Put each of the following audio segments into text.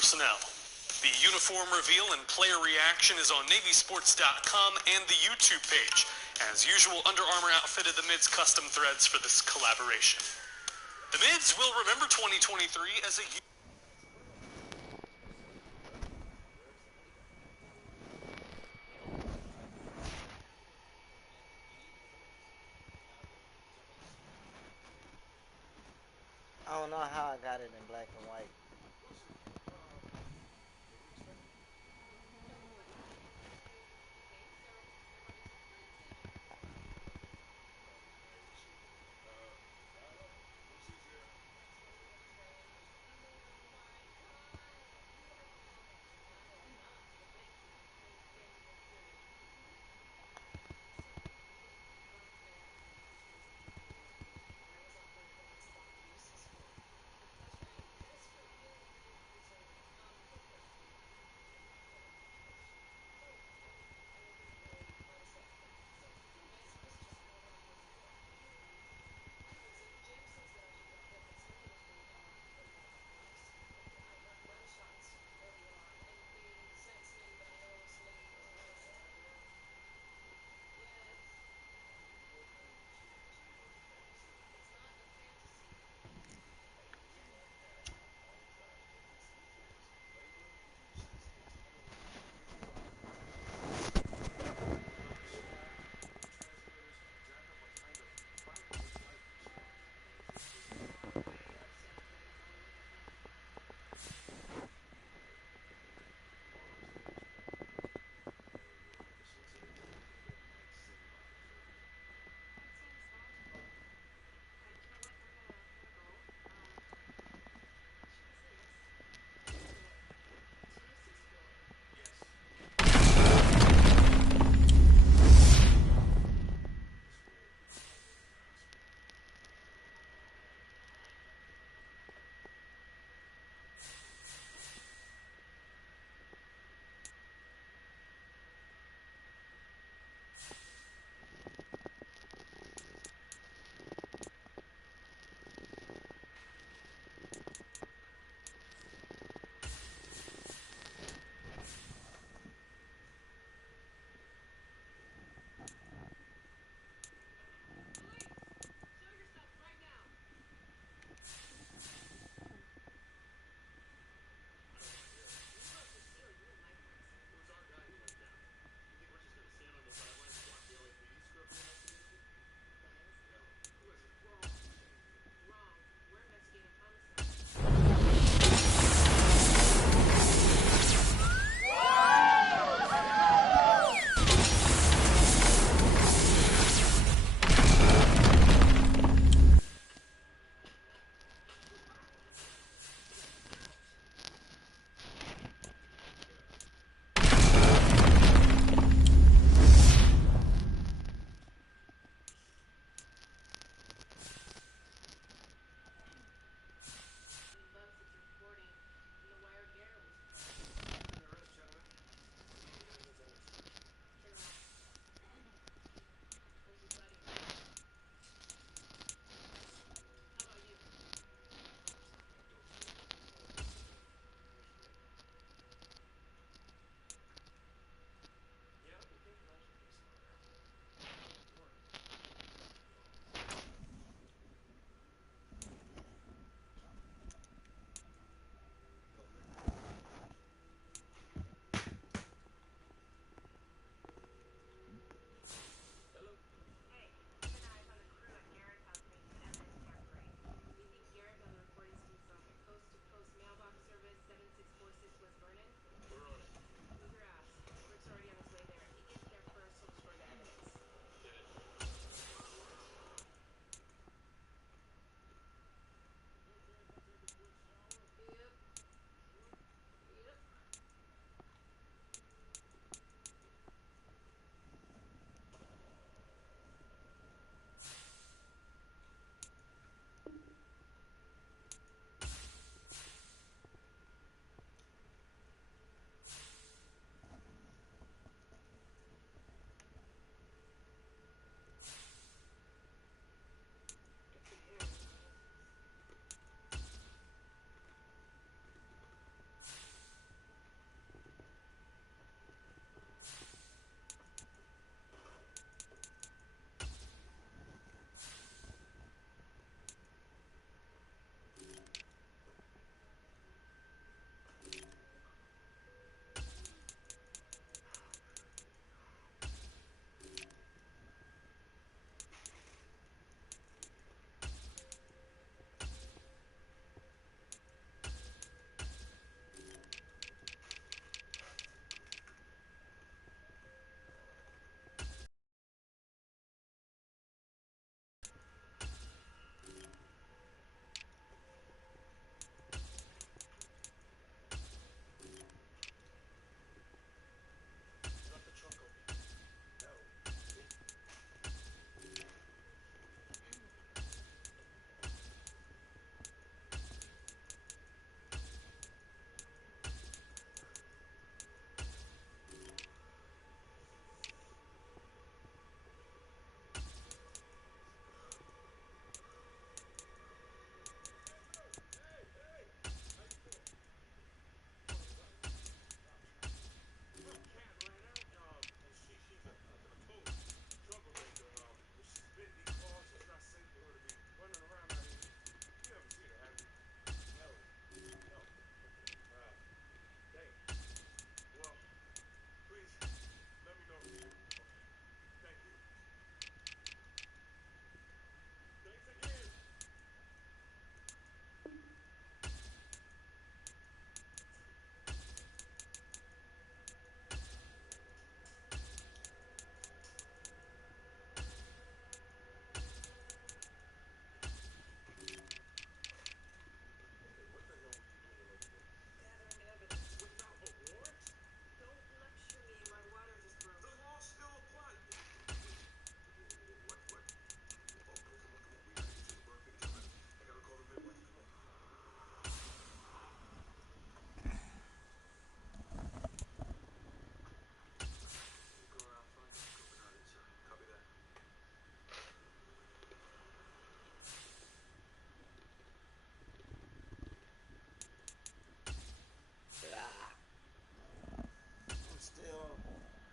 personnel. The uniform reveal and player reaction is on NavySports.com and the YouTube page. As usual, Under Armour outfitted the Mids custom threads for this collaboration. The Mids will remember 2023 as a I don't know how I got it in black and white.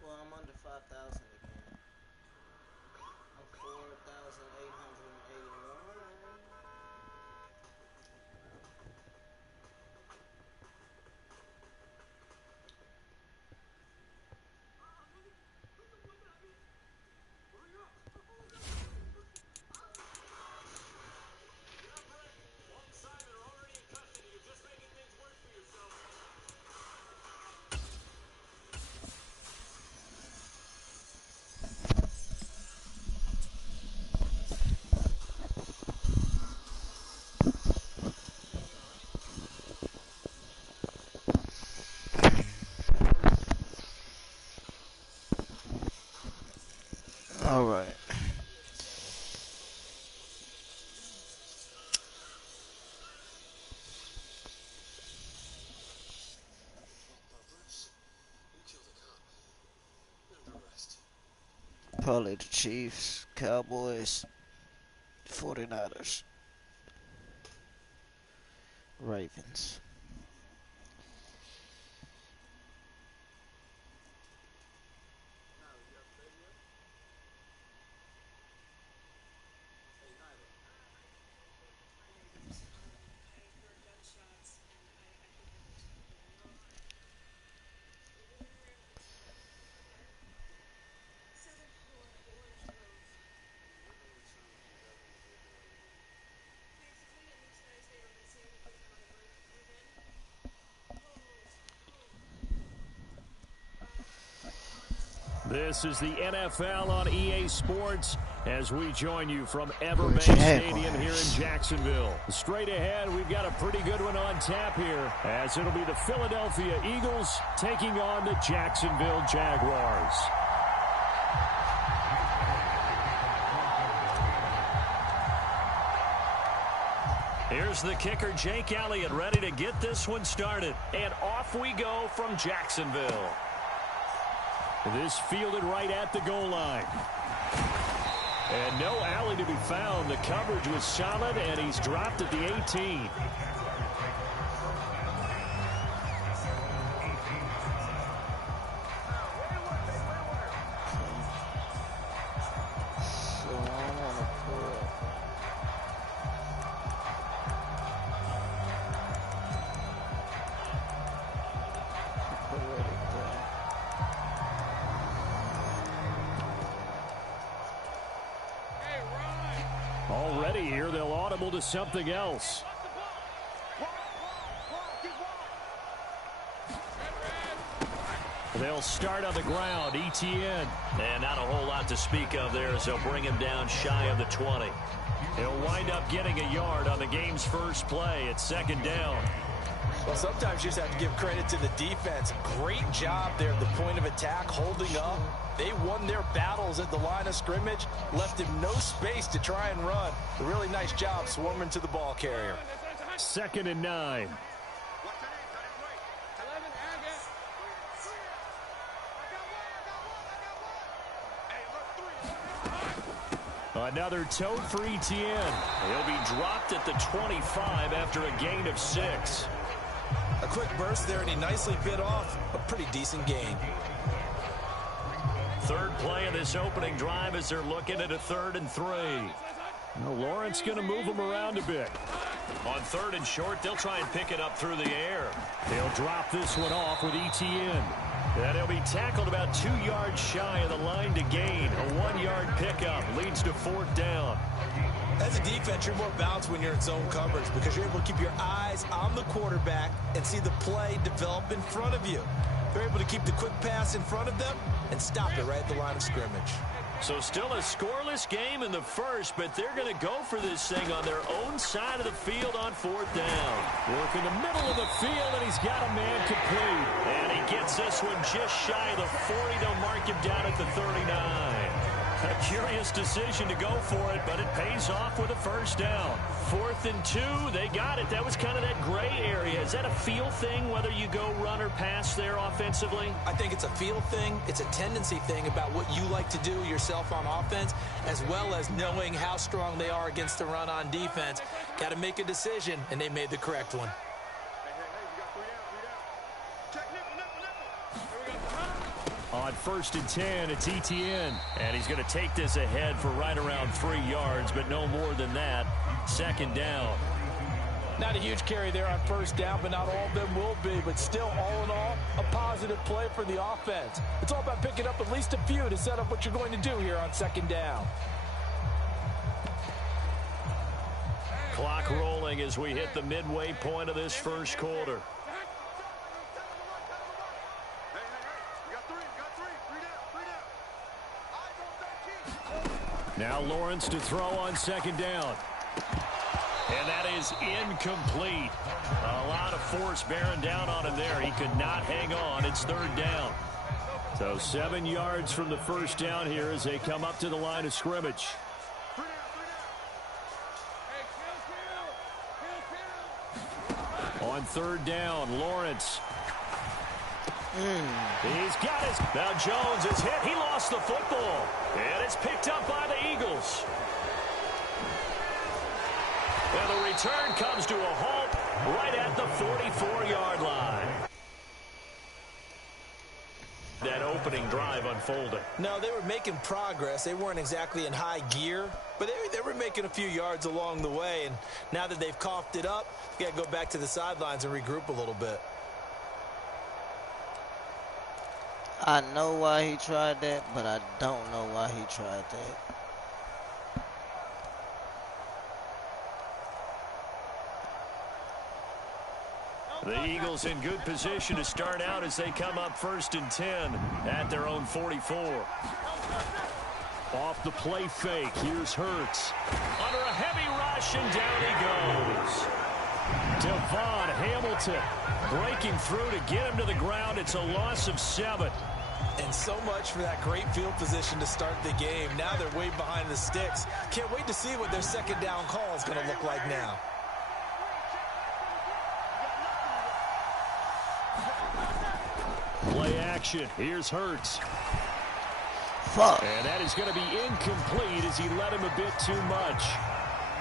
Well, I'm under 5,000 again. I'm 4,881. All right. Probably the Chiefs, Cowboys, 49ers, Ravens. This is the NFL on EA Sports as we join you from Everbank Stadium here in Jacksonville. Straight ahead, we've got a pretty good one on tap here as it'll be the Philadelphia Eagles taking on the Jacksonville Jaguars. Here's the kicker, Jake Elliott, ready to get this one started. And off we go from Jacksonville. This fielded right at the goal line. And no alley to be found. The coverage was solid, and he's dropped at the 18. Already here, they'll audible to something else. They'll start on the ground, ETN. And not a whole lot to speak of there as they'll bring him down shy of the 20. He'll wind up getting a yard on the game's first play at second down. Well, sometimes you just have to give credit to the defense. Great job there at the point of attack, holding up. They won their battles at the line of scrimmage, left him no space to try and run. A really nice job swarming to the ball carrier. 2nd and 9. Another tote for ETN. He'll be dropped at the 25 after a gain of 6. A quick burst there, and he nicely bit off a pretty decent gain. Third play of this opening drive as they're looking at a 3rd and 3. Well, Lawrence going to move him around a bit. On 3rd and short, they'll try and pick it up through the air. They'll drop this one off with ETN. And he'll be tackled about 2 yards shy of the line to gain. A 1-yard pickup leads to 4th down. As a defense, you're more balanced when you're in zone coverage because you're able to keep your eyes on the quarterback and see the play develop in front of you. They're able to keep the quick pass in front of them and stop it right at the line of scrimmage. So still a scoreless game in the first, but they're going to go for this thing on their own side of the field on 4th down. Work in the middle of the field, and he's got a man complete. And he gets this one just shy of the 40. They'll mark him down at the 39. A curious decision to go for it, but it pays off with a 1st down. 4th and 2, they got it. That was kind of that gray area. Is that a feel thing, whether you go run or pass there offensively? I think it's a feel thing. It's a tendency thing about what you like to do yourself on offense, as well as knowing how strong they are against the run on defense. Got to make a decision, and they made the correct one. On On 1st and 10, it's Etienne. And he's going to take this ahead for right around 3 yards, but no more than that. 2nd down. Not a huge carry there on 1st down, but not all of them will be. But still, all in all, a positive play for the offense. It's all about picking up at least a few to set up what you're going to do here on 2nd down. Clock rolling as we hit the midway point of this first quarter. Now Lawrence to throw on 2nd down. And that is incomplete. A lot of force bearing down on him there. He could not hang on. It's 3rd down. So 7 yards from the 1st down here as they come up to the line of scrimmage. On 3rd down, Lawrence. He's got his. Now Jones is hit. He lost the football. And it's picked up by the Eagles. And the return comes to a halt right at the 44-yard line. That opening drive unfolded. No, they were making progress. They weren't exactly in high gear, but they were making a few yards along the way. And now that they've coughed it up, you got to go back to the sidelines and regroup a little bit. I know why he tried that, but I don't know why he tried that. The Eagles in good position to start out as they come up 1st and 10 at their own 44. Off the play fake, here's Hurts. Under a heavy rush, and down he goes. Devon Hamilton breaking through to get him to the ground. It's a loss of 7. And so much for that great field position to start the game. Now they're way behind the sticks. Can't wait to see what their 2nd down call is going to look like now. Play action. Here's Hurts. Fuck. And that is going to be incomplete as he led him a bit too much.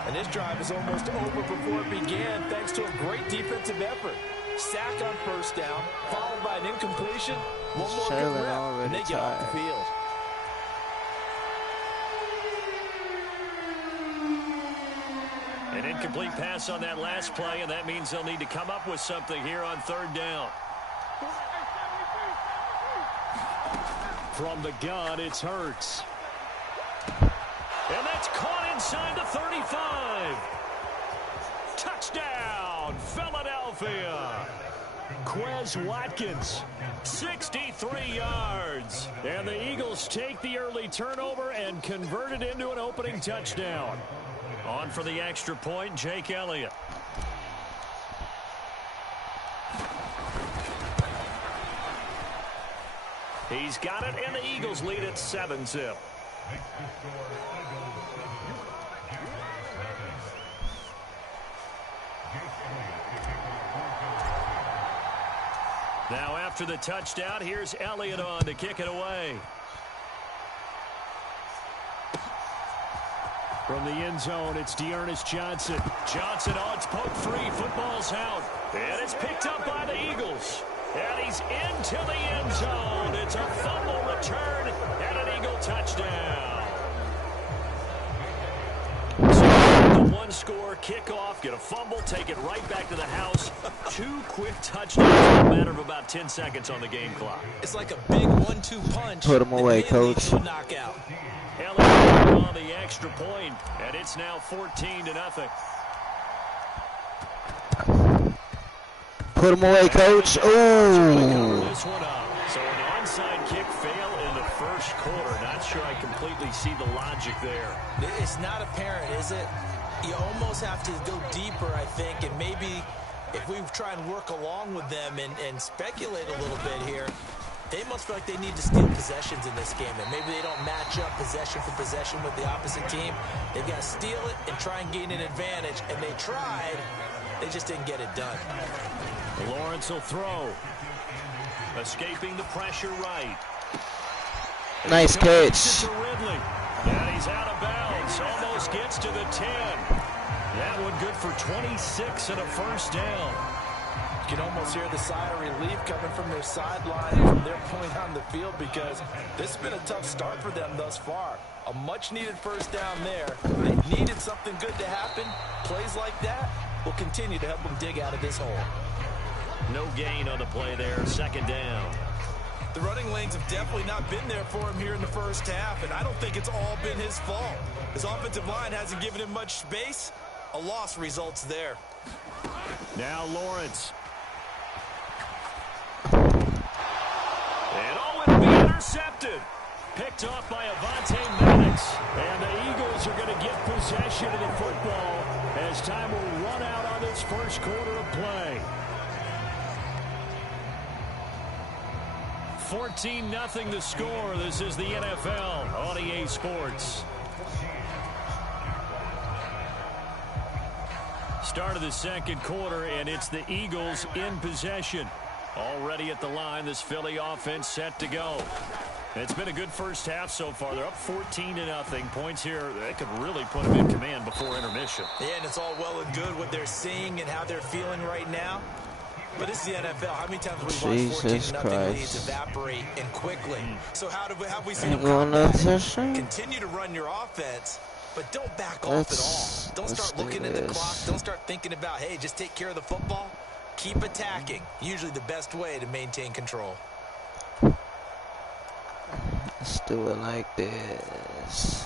And this drive is almost over before it began thanks to a great defensive effort. Sack on 1st down, followed by an incompletion. One more good rep, and they get off the field. An incomplete pass on that last play, and that means they'll need to come up with something here on 3rd down. From the gun, it's Hurts. And that's caught inside the 35. Touchdown, Philadelphia. Quez Watkins. 63 yards. And the Eagles take the early turnover and convert it into an opening touchdown. On for the extra point, Jake Elliott. He's got it, and the Eagles lead at 7-0. Now after the touchdown, here's Elliott on to kick it away. From the end zone, it's Dearness Johnson. Johnson on, it's poked free, football's out. And it's picked up by the Eagles. And he's into the end zone. It's a fumble return and an Eagle touchdown. So the one-score kickoff, get a fumble, take it right back to the house. 2 quick touchdowns in a matter of about 10 seconds on the game clock. It's like a big 1-2 punch. Put him away, coach. Knockout. Elliott on the extra point, and it's now 14-0. Put him away, coach. Ooh. This one up. So an onside kick fail in the first quarter. Not sure I completely see the logic there. It's not apparent, is it? You almost have to go deeper, I think, and maybe if we try and work along with them and speculate a little bit here, they must feel like they need to steal possessions in this game, and maybe they don't match up possession for possession with the opposite team. They've got to steal it and try and gain an advantage, and they tried. They just didn't get it done. Lawrence will throw. Escaping the pressure right. Nice catch. To Ridley. And he's out of bounds. Almost gets to the 10. That one good for 26 and a first down. You can almost hear the sigh of relief coming from their sideline and from their point on the field, because this has been a tough start for them thus far. A much-needed first down there. They needed something good to happen. Plays like that will continue to help them dig out of this hole. No gain on the play there. Second down. The running lanes have definitely not been there for him here in the first half, and I don't think it's all been his fault. His offensive line hasn't given him much space. A loss results there. Now Lawrence. And oh, it'll be intercepted. Picked off by Avonte Maddox. And the Eagles are going to get possession of the football as time will run out on this first quarter of play. 14-0 the score. This is the NFL on EA Sports. Start of the second quarter, and it's the Eagles in possession. Already at the line, this Philly offense set to go. It's been a good first half so far. They're up 14-0. Points here, they could really put them in command before intermission. Yeah, and it's all well and good what they're seeing and how they're feeling right now. But this is the NFL. How many times have we watched 14-0 leads evaporate and quickly? So how have we seen them continue to run your offense, but don't back off at all. Don't start looking at the clock. Don't start thinking about, hey, just take care of the football. Keep attacking. Usually the best way to maintain control. Let's do it like this.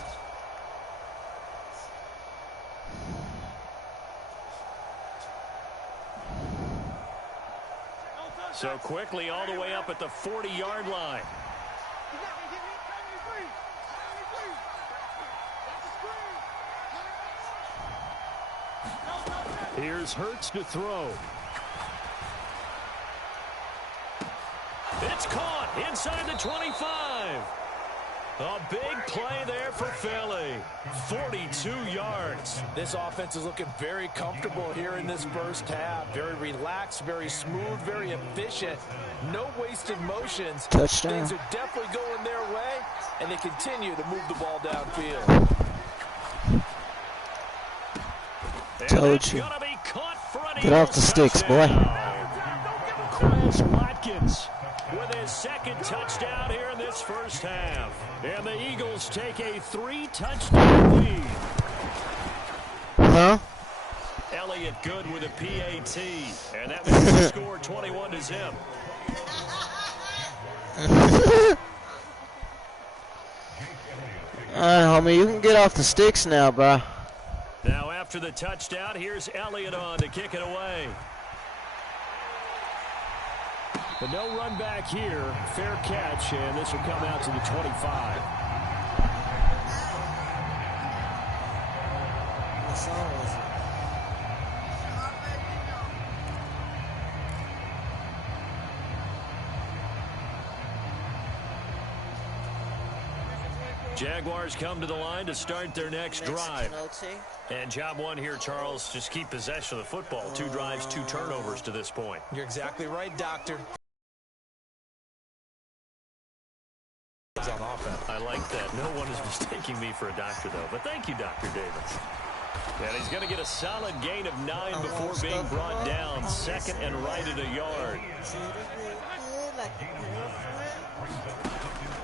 So quickly all the way up at the 40-yard line. Here's Hurts to throw. It's caught inside the 25. A big play there for Philly. 42 yards. This offense is looking very comfortable here in this first half. Very relaxed, very smooth, very efficient. No wasted motions. Touchdown. Things are definitely going their way, and they continue to move the ball downfield. Told you. Get off the sticks, boy. Chris Watkins with his second touchdown here in this first half. And the Eagles take a 3-touchdown lead. Huh? Elliott good with a PAT. And that makes the score 21-0. Alright, homie, you can get off the sticks now, bro. Now after the touchdown, here's Elliott on to kick it away. But no run back here. Fair catch, and this will come out to the 25. What song was it? Jaguars come to the line to start their next drive. And job one here, Charles, just keep possession of the football. 2 drives, 2 turnovers to this point. You're exactly right, Doctor. On offense. I like that. No one is mistaking me for a doctor, though. But thank you, Dr. Davis. And he's going to get a solid gain of 9 before being brought down. Second and right at a yard.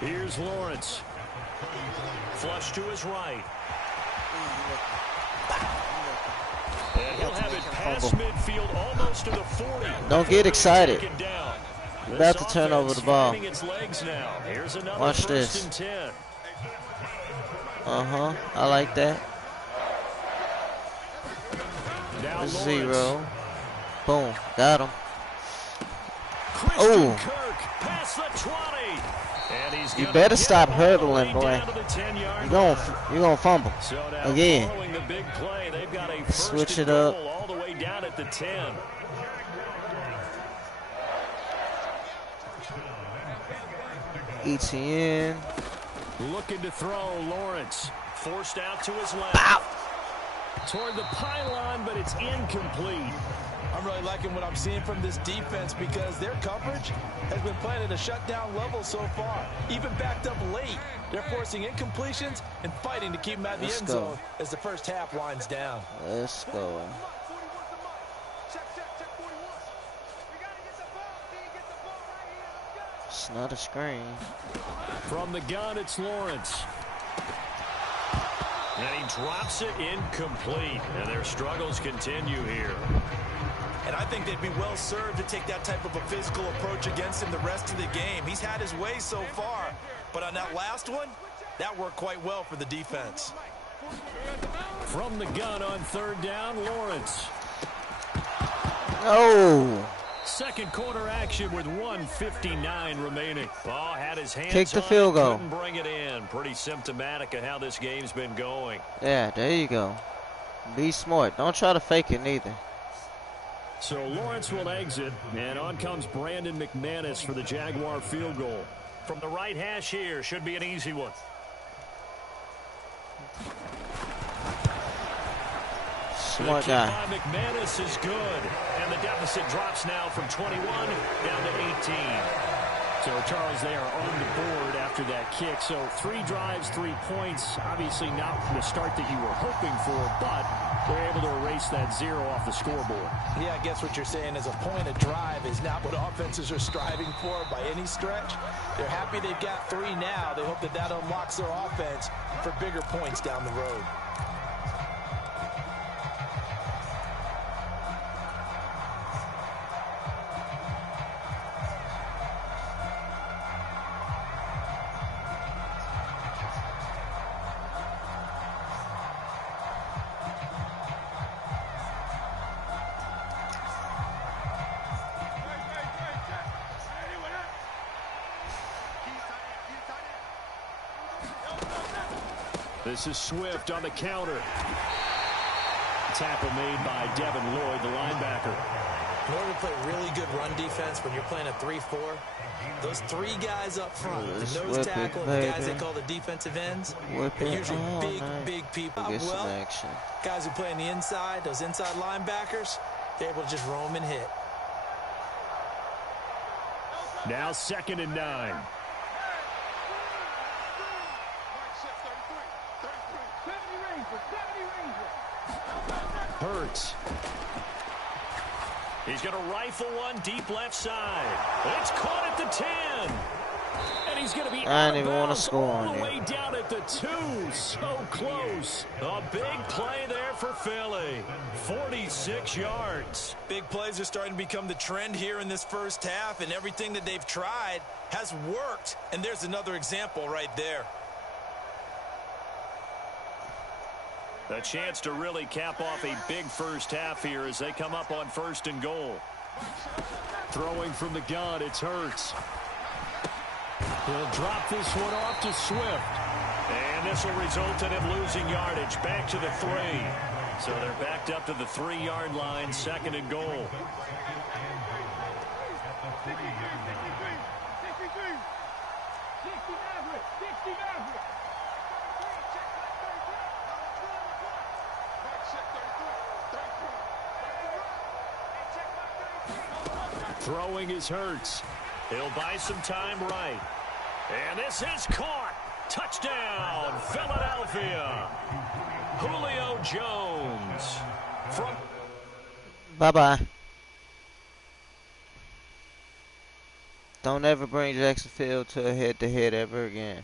Here's Lawrence. Flush to his right. And he'll have it past midfield, almost to the 40. Don't get excited. About to turn over the ball. Watch this. I like that. 0. Boom. Got him. Oh. You better stop hurdling, boy. You're gonna fumble again. Switch it up. All the way down at the 10. ETN. Looking to throw. Lawrence forced out to his left. Bow. Toward the pylon, but it's incomplete. I'm really liking what I'm seeing from this defense because their coverage has been playing at a shutdown level so far. Even backed up late, they're forcing incompletions and fighting to keep them at the end zone as the first half winds down. Let's go. It's not a screen. From the gun, it's Lawrence. And he drops it incomplete. And their struggles continue here. And I think they'd be well served to take that type of a physical approach against him the rest of the game. He's had his way so far, but on that last one, that worked quite well for the defense. From the gun on third down, Lawrence. Oh. Second quarter action with 1:59 remaining. Ball had his hands Kick the on field it, goal. couldn't bring it in. Pretty symptomatic of how this game's been going. Yeah, there you go. Be smart. Don't try to fake it neither. So Lawrence will exit, and on comes Brandon McManus for the Jaguar field goal. From the right hash here, should be an easy one. Smart the guy. Kick by McManus is good, and the deficit drops now from 21 down to 18. So, Charles, they are on the board after that kick. So 3 drives, 3 points. Obviously not the start that you were hoping for, but they're able to erase that 0 off the scoreboard. Yeah, I guess what you're saying is a point of drive is not what offenses are striving for by any stretch. They're happy they've got 3 now. They hope that that unlocks their offense for bigger points down the road. This is Swift on the counter. Tackle made by Devin Lloyd, the linebacker. In order to play really good run defense when you're playing a 3-4, those 3 guys up front, the nose tackle, and the guys they call the defensive ends, are usually big people. Get some action. Guys who play on the inside, those inside linebackers, they're able to just roam and hit. Now 2nd and 9. Hurts. He's going to rifle one deep left side. It's caught at the 10. And he's going to be I out didn't of even want to bounds score all on the you. way down at the 2. So close. A big play there for Philly. 46 yards. Big plays are starting to become the trend here in this first half, and everything that they've tried has worked. And there's another example right there. A chance to really cap off a big first half here as they come up on 1st and goal. Throwing from the gun, it's Hurts. He'll drop this one off to Swift. And this will result in him losing yardage back to the 3. So they're backed up to the 3-yard line, 2nd and goal. Throwing is Hurts. He'll buy some time right. And this is caught. Touchdown, Philadelphia. Julio Jones. Bye-bye. Don't ever bring Jacksonville to a head-to-head ever again.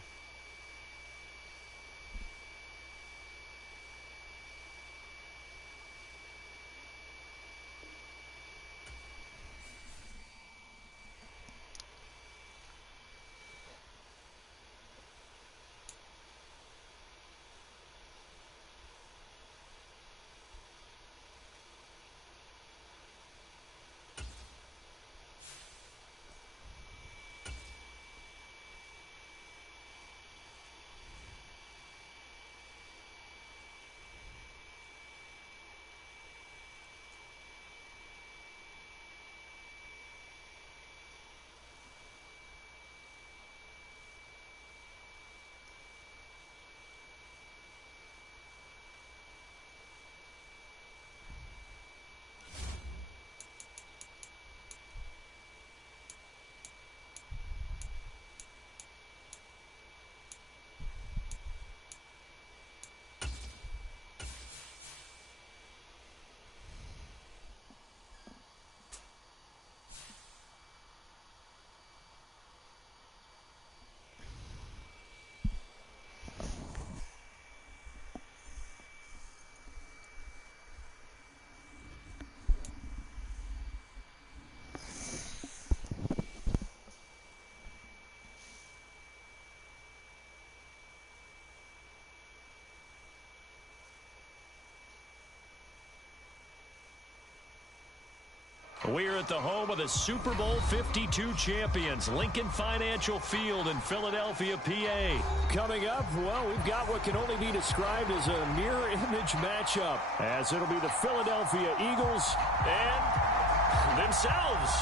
We're at the home of the Super Bowl 52 champions, Lincoln Financial Field in Philadelphia, PA. Coming up, well, we've got what can only be described as a mirror image matchup, as it'll be the Philadelphia Eagles and themselves.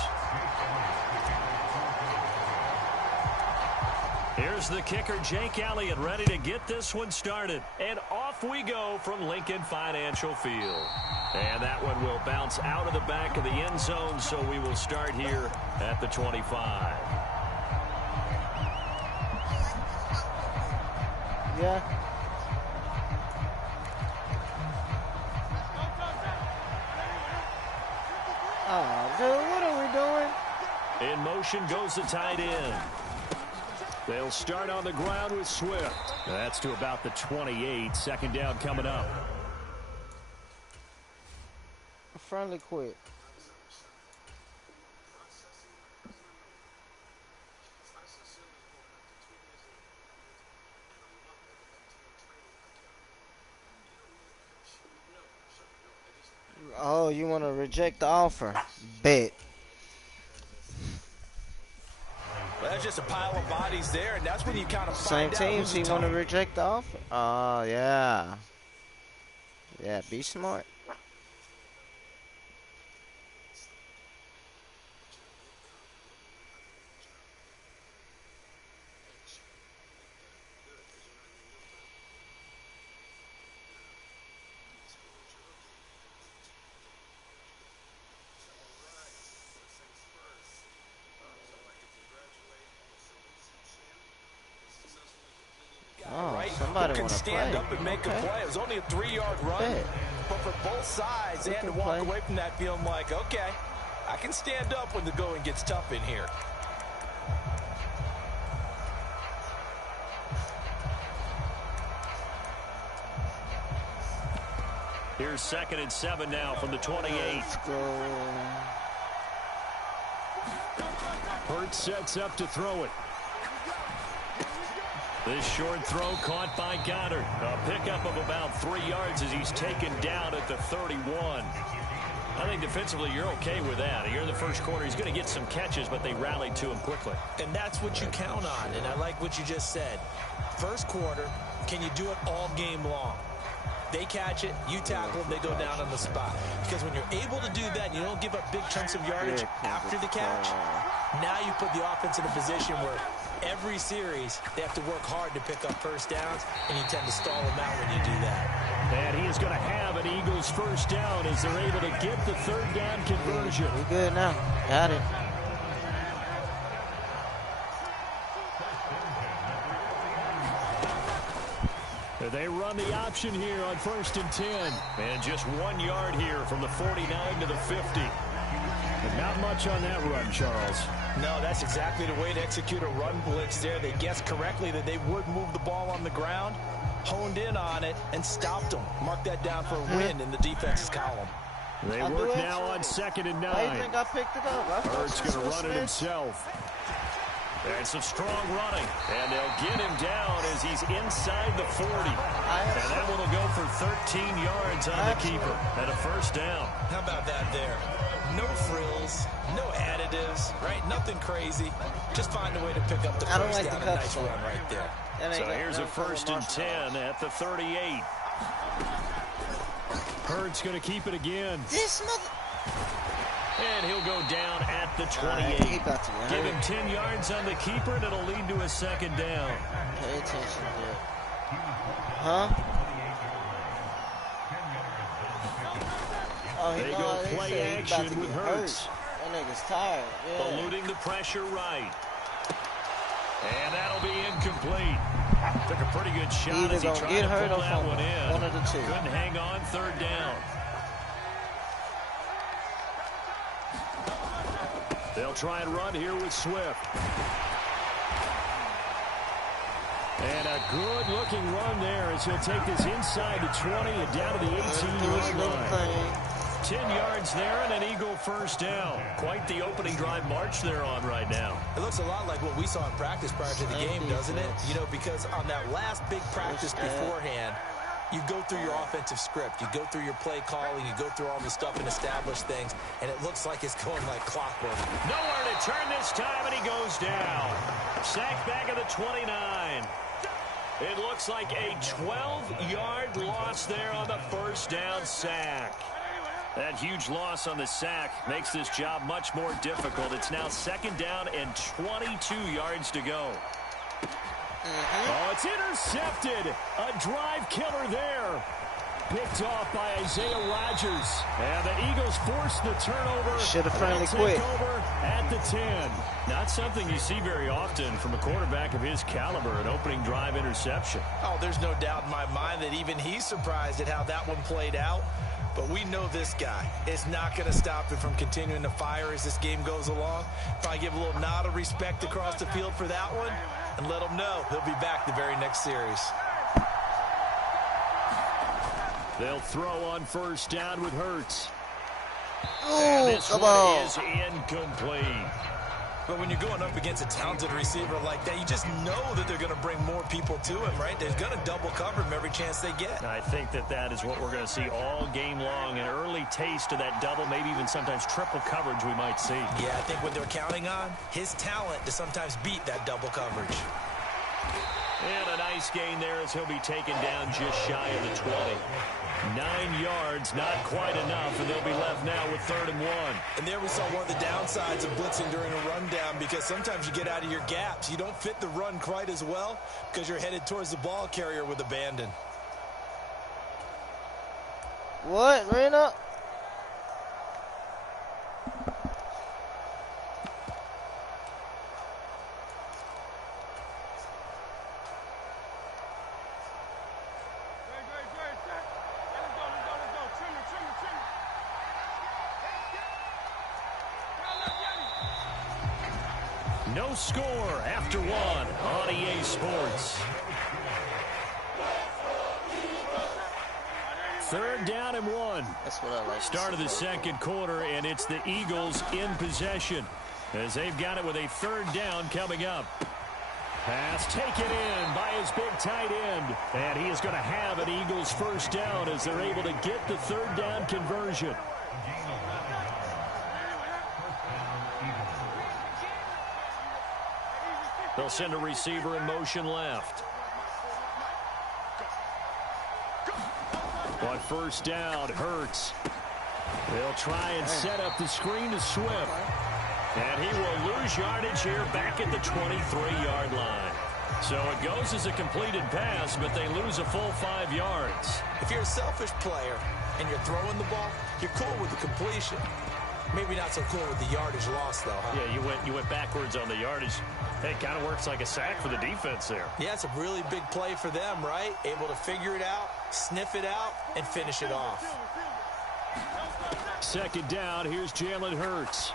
Here's the kicker, Jake Elliott, ready to get this one started. And off we go from Lincoln Financial Field. And that one will bounce out of the back of the end zone, so we will start here at the 25. Yeah. Oh, dude, what are we doing? In motion goes the tight end. They'll start on the ground with Swift. That's to about the 28. Second down coming up. Friendly quick. Oh, you want to reject the offer? Bet. Well, that's just a pile of bodies there, and that's when you kind of Same find out teams, who's he want to tough. reject the offer? Oh, yeah. Yeah, be smart. Oh, Right? somebody Who can want to stand play. up and make Okay. a play. It was only a 3-yard run, Bet. but for both sides, they had to can walk play. away from that feeling like, okay, I can stand up when the going gets tough in here. Here's 2nd and 7 now from the 28. Let's go. Hurts sets up to throw it. This short throw caught by Goddard. A pickup of about 3 yards as he's taken down at the 31. I think defensively you're okay with that. Here in the first quarter, he's going to get some catches, but they rallied to him quickly. And that's what you count on, and I like what you just said. First quarter, can you do it all game long? They catch it, you tackle them, they go down on the spot. Because when you're able to do that and you don't give up big chunks of yardage after the catch, now you put the offense in a position where every series they have to work hard to pick up first downs, and you tend to stall them out when you do that. And he is going to have an Eagles first down as they're able to get the third down conversion. We good now. Got it. They run the option here on 1st and 10. And just 1 yard here from the 49 to the 50. But not much on that run, Charles. No, that's exactly the way to execute a run blitz there. They guessed correctly that they would move the ball on the ground, honed in on it, and stopped them. Mark that down for a win in the defense's column. They I'll work do it. now on 2nd and 9. Why do you think I picked it up? I thought Hurts this going to was run it Smith. himself. And some strong running. And they'll get him down as he's inside the 40. And that one will go for 13 yards on the keeper and a first down. How about that there? No frills, no additives, right? Nothing crazy. Just find a way to pick up the I don't first like down. the A nice touchdown. run right there. That ain't So got here's a nothing to 1st do and with 10 at the 38. Hurts going to keep it again. This mother... And he'll go down at the He 28. about to Give hurt. him 10 yards on the keeper, and it'll lead to a second down. Pay attention to it. Huh? Oh, They go he play said he about action to with get Hurts. hurt. That nigga's tired. Yeah. Eluding the pressure right. And that'll be incomplete. Took a pretty good shot Either as he gonna tried get to hurt pull or that fumble. one in. One of the two. Couldn't hang on, 3rd down. They'll try and run here with Swift. And a good-looking run there as he'll take this inside the 20 and down to the 18-yard line. 10 yards there and an Eagle first down. Quite the opening drive march they're on right now. It looks a lot like what we saw in practice prior to the game, doesn't it? You know, because on that last big practice beforehand, You go through your offensive script. You go through your play calling. You go through all the stuff and establish things, and it looks like it's going like clockwork. Nowhere to turn this time, and he goes down. Sacked back at the 29. It looks like a 12-yard loss there on the first down sack. That huge loss on the sack makes this job much more difficult. It's now 2nd down and 22 yards to go. Oh, it's intercepted. A drive killer there. Picked off by Isaiah Rodgers. And the Eagles forced the turnover. Should have finally quit. Over at the 10. Not something you see very often from a quarterback of his caliber, an opening drive interception. Oh, there's no doubt in my mind that even he's surprised at how that one played out. But we know this guy is not going to stop him from continuing to fire as this game goes along. Probably give a little nod of respect across the field for that one and let him know he'll be back the very next series. They'll throw on first down with Hurts. Oh, this come one on. is incomplete. But when you're going up against a talented receiver like that, you just know that they're going to bring more people to him, right? They're going to double cover him every chance they get. I think that is what we're going to see all game long. An early taste of that double, maybe even sometimes triple coverage we might see. Yeah, I think what they're counting on, his talent to sometimes beat that double coverage. And a nice gain there as he'll be taken down just shy of the 20. 9 yards, not quite enough, and they'll be left now with 3rd and 1. And there we saw one of the downsides of blitzing during a rundown, because sometimes you get out of your gaps. You don't fit the run quite as well because you're headed towards the ball carrier with abandon. What, Rena? No score after 1 on EA Sports. 3rd down and 1. That's what I like. Start of the second quarter, and it's the Eagles in possession as they've got it with a 3rd down coming up. Pass taken in by his big tight end, and he is going to have an Eagles first down as they're able to get the 3rd down conversion. They'll send a receiver in motion left. On first down, Hurts. They'll try and set up the screen to Swift. And he will lose yardage here back at the 23-yard line. So it goes as a completed pass, but they lose a full 5 yards. If you're a selfish player and you're throwing the ball, you're cool with the completion. Maybe not so cool with the yardage loss, though, huh? Yeah, you went backwards on the yardage. It kind of works like a sack for the defense there. Yeah, it's a really big play for them, right? Able to figure it out, sniff it out, and finish it off. 2nd down, here's Jalen Hurts.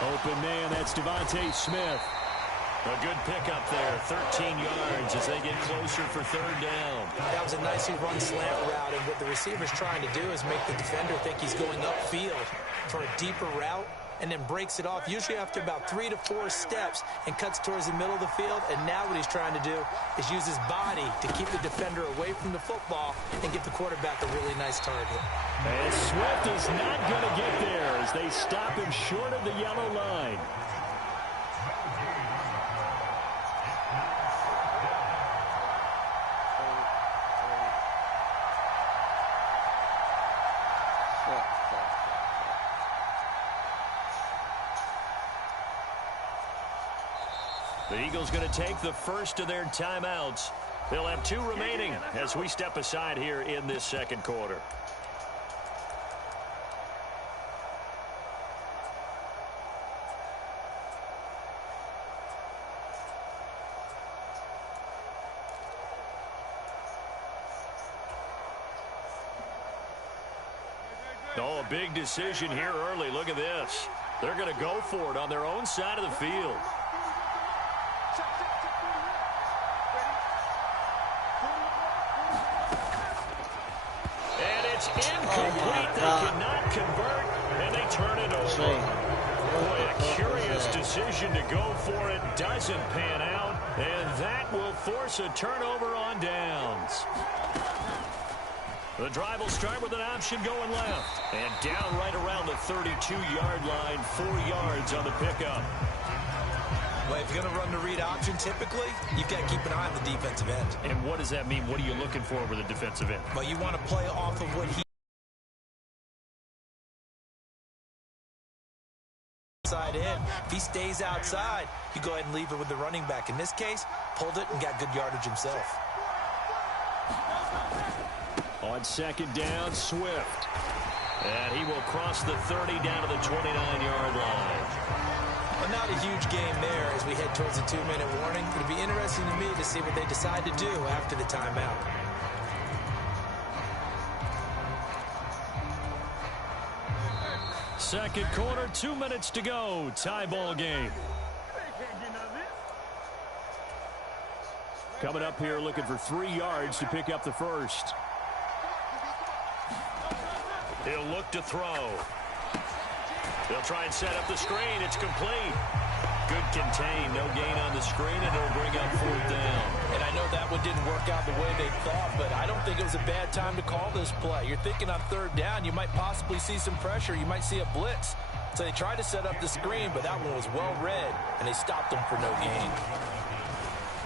Open man, that's Devontae Smith. A good pickup there, 13 yards as they get closer for 3rd down. That was a nicely run slant route, and what the receiver's trying to do is make the defender think he's going upfield for a deeper route, and then breaks it off, usually after about 3 to 4 steps, and cuts towards the middle of the field. And now what he's trying to do is use his body to keep the defender away from the football and give the quarterback a really nice target. And Swift is not going to get there as they stop him short of the yellow line. The Eagles going to take the first of their timeouts. They'll have 2 remaining as we step aside here in this second quarter. Oh, a big decision here early. Look at this. They're going to go for it on their own side of the field. And it's incomplete. They cannot convert, and they turn it over. Boy, a curious decision to go for it. Doesn't pan out. And that will force a turnover on downs. The drive will start with an option going left. And down right around the 32-yard line, 4 yards on the pickup. Well, if you're going to run the read option, typically, you've got to keep an eye on the defensive end. And what does that mean? What are you looking for with a defensive end? Well, you want to play off of what he side in. If he stays outside, you go ahead and leave it with the running back. In this case, pulled it and got good yardage himself. On second down, Swift. And he will cross the 30 down to the 29-yard line. Well, not a huge game there as we head towards the 2-minute warning. It'll be interesting to me to see what they decide to do after the timeout. Second quarter, 2 minutes to go. Tie ball game. Coming up here looking for 3 yards to pick up the first. He'll look to throw. They'll try and set up the screen. It's complete. Good contain. No gain on the screen, and it'll bring up 4th down. And I know that one didn't work out the way they thought, but I don't think it was a bad time to call this play. You're thinking on 3rd down, you might possibly see some pressure. You might see a blitz. So they tried to set up the screen, but that one was well read, and they stopped them for no gain.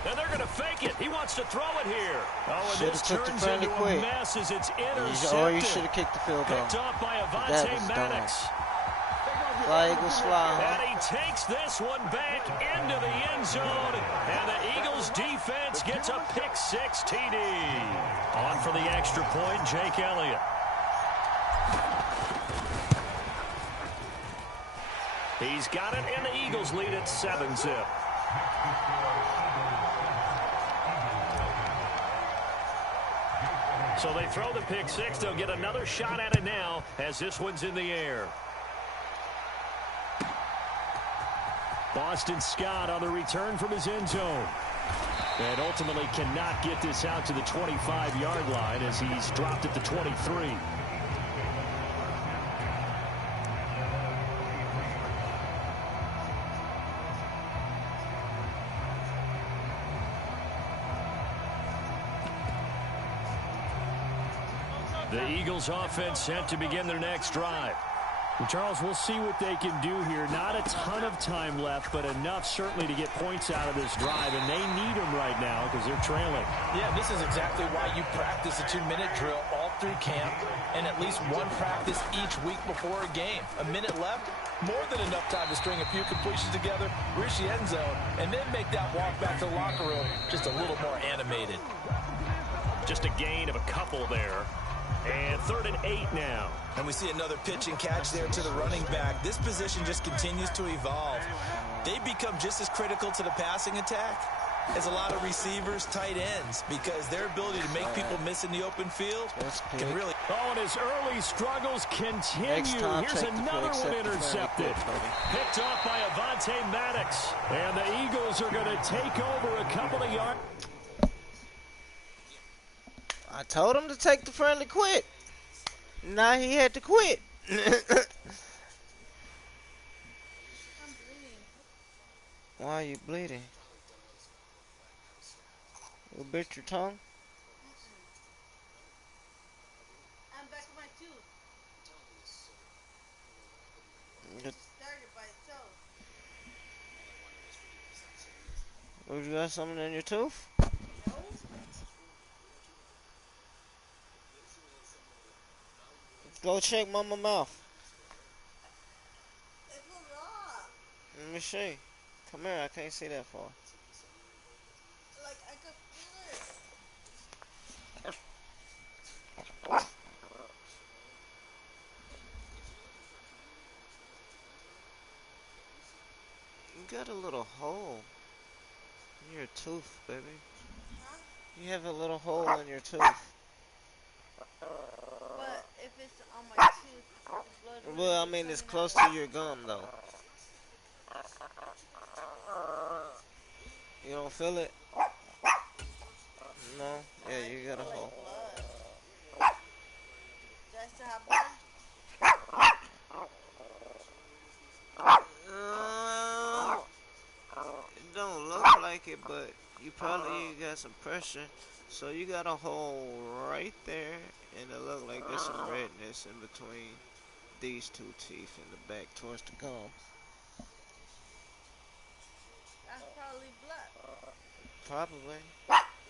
And they're going to fake it. He wants to throw it here. Oh, and this took the turns penalty into quick. a mess as it's intercepted. Or you should have kicked the field goal. Picked off by That Avante was Maddox. Fly, Eagles, fly. And he takes this one back into the end zone. And the Eagles defense gets a pick-6 TD. On for the extra point, Jake Elliott. He's got it, and the Eagles lead at 7-zip. So they throw the pick-6. They'll get another shot at it now as this one's in the air. Boston Scott on the return from his end zone. And ultimately cannot get this out to the 25-yard line as he's dropped at the 23. The Eagles offense set to begin their next drive. Well, Charles, we'll see what they can do here. Not a ton of time left, but enough certainly to get points out of this drive, and they need them right now because they're trailing. Yeah, this is exactly why you practice a 2-minute drill all through camp and at least one practice each week before a game. A minute left, more than enough time to string a few completions together, reach the end zone, and then make that walk back to the locker room just a little more animated. Just a gain of a couple there. And 3rd and 8 now. And we see another pitch and catch there to the running back. This position just continues to evolve. They become just as critical to the passing attack as a lot of receivers, tight ends, because their ability to make people miss in the open field can really... Oh, and his early struggles continue. Here's another one intercepted. Picked off by Avante Maddox. And the Eagles are going to take over a couple of yards. I told him to take the friendly quit. Now he had to quit. Why are you bleeding? You bit your tongue? I'm back on my tooth. It started by itself. Oh, you got something in your tooth? No? Go check mama's mouth. It was raw. Let me see. Come here, I can't see that far. Like I could feel it. You got a little hole in your tooth, baby. Huh? You have a little hole in your tooth. But if it's on my tooth, the blood will Well, I be mean, it's coming close out. to your gum, though. You don't feel it? No? Yeah, you got a Like hole. blood. Do I still have blood? It don't look like it, but you probably got some pressure. So you got a hole right there, and it look like there's some redness in between these two teeth in the back towards the gum. That's probably black. Probably.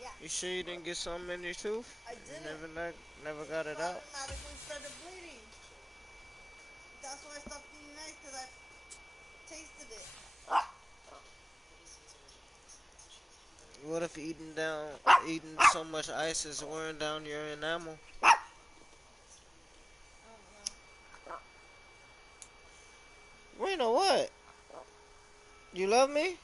Yeah. You sure you didn't get something in your tooth? I You didn't. never got it out? Automatically started bleeding. That's why I stopped eating ice, because I tasted it. What if eating so much ice is wearing down your enamel? I don't know. Rena, what? You love me?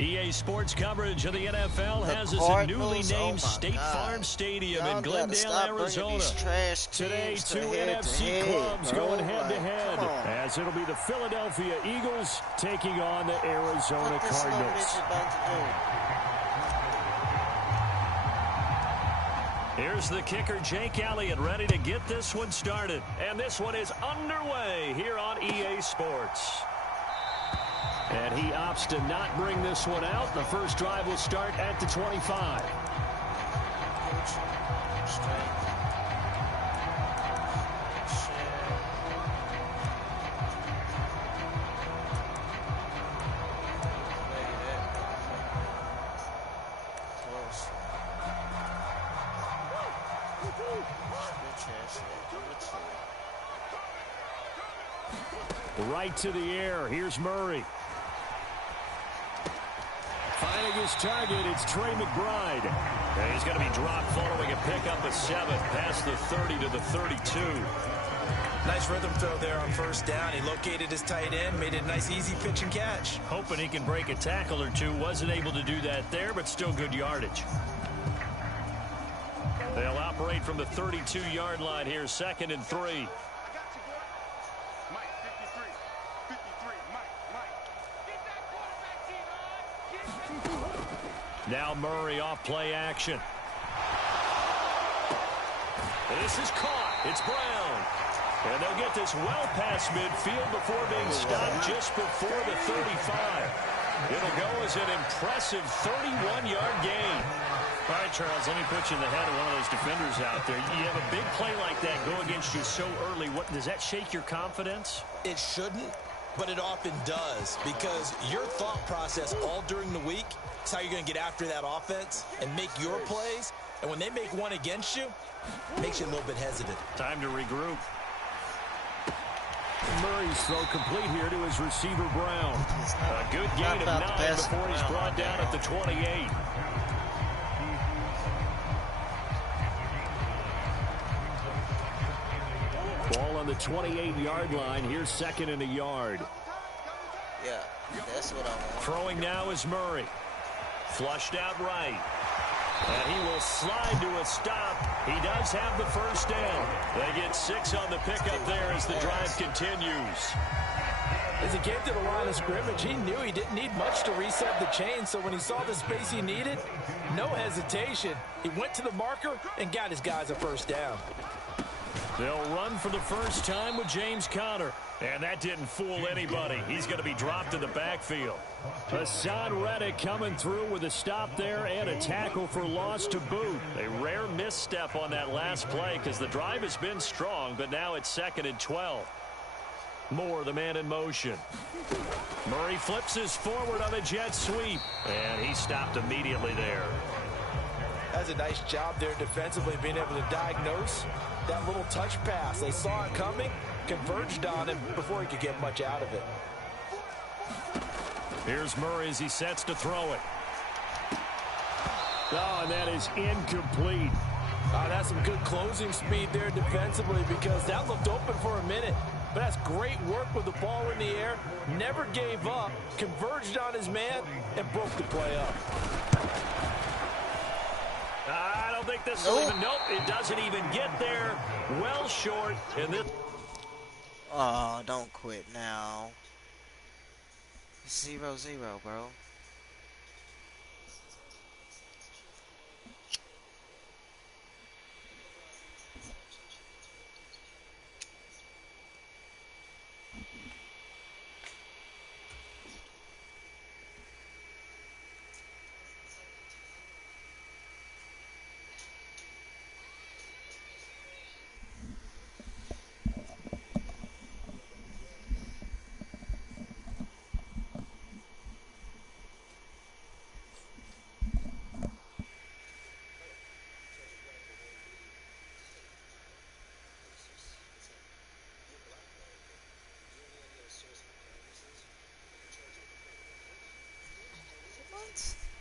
EA Sports coverage of the NFL has us at newly named State Farm Stadium in Glendale, Arizona. Today, two NFC clubs going head-to-head, as it'll be the Philadelphia Eagles taking on the Arizona Cardinals. Here's the kicker, Jake Elliott, ready to get this one started. And this one is underway here on EA Sports. And he opts to not bring this one out. The first drive will start at the 25. Right to the air. Here's Murray. Finding his target, it's Trey McBride. And he's going to be dropped following a pickup of 7 past the 30 to the 32. Nice rhythm throw there on first down. He located his tight end, made it a nice easy pitch and catch. Hoping he can break a tackle or two. Wasn't able to do that there, but still good yardage. They'll operate from the 32-yard line here, 2nd and 3. Now Murray off play action. This is caught. It's Brown. And they'll get this well past midfield before being stopped just before the 35. It'll go as an impressive 31-yard gain. All right, Charles, let me put you in the head of one of those defenders out there. You have a big play like that go against you so early. What does that shake your confidence? It shouldn't, but it often does, because your thought process all during the week is how you're going to get after that offense and make your plays. And when they make one against you, it makes you a little bit hesitant. Time to regroup. Murray's throw complete here to his receiver, Brown. A good gain of 9 before he's brought down at the 28. Ball on the 28-yard line. Here's 2nd and a yard. Yeah, that's what I want. Throwing now is Murray. Flushed out right. And he will slide to a stop. He does have the first down. They get 6 on the pickup there as the drive continues. As he came to the line of scrimmage, he knew he didn't need much to reset the chain. So when he saw the space he needed, no hesitation. He went to the marker and got his guys a first down. They'll run for the first time with James Conner. And that didn't fool anybody. He's going to be dropped in the backfield. Hassan Reddick coming through with a stop there and a tackle for loss to boot. A rare misstep on that last play because the drive has been strong, but now it's 2nd and 12. Moore, the man in motion. Murray flips his forward on a jet sweep, and he stopped immediately there. That's a nice job there defensively, being able to diagnose that little touch pass. They saw it coming, converged on him before he could get much out of it. Here's Murray as he sets to throw it. Oh, and that is incomplete. That's some good closing speed there defensively, because that looked open for a minute. But that's great work with the ball in the air. Never gave up, converged on his man, and broke the play up. I don't think this will even, nope, it doesn't even get there. Well short. And this. Oh, don't quit now. It's 0-0, bro. What?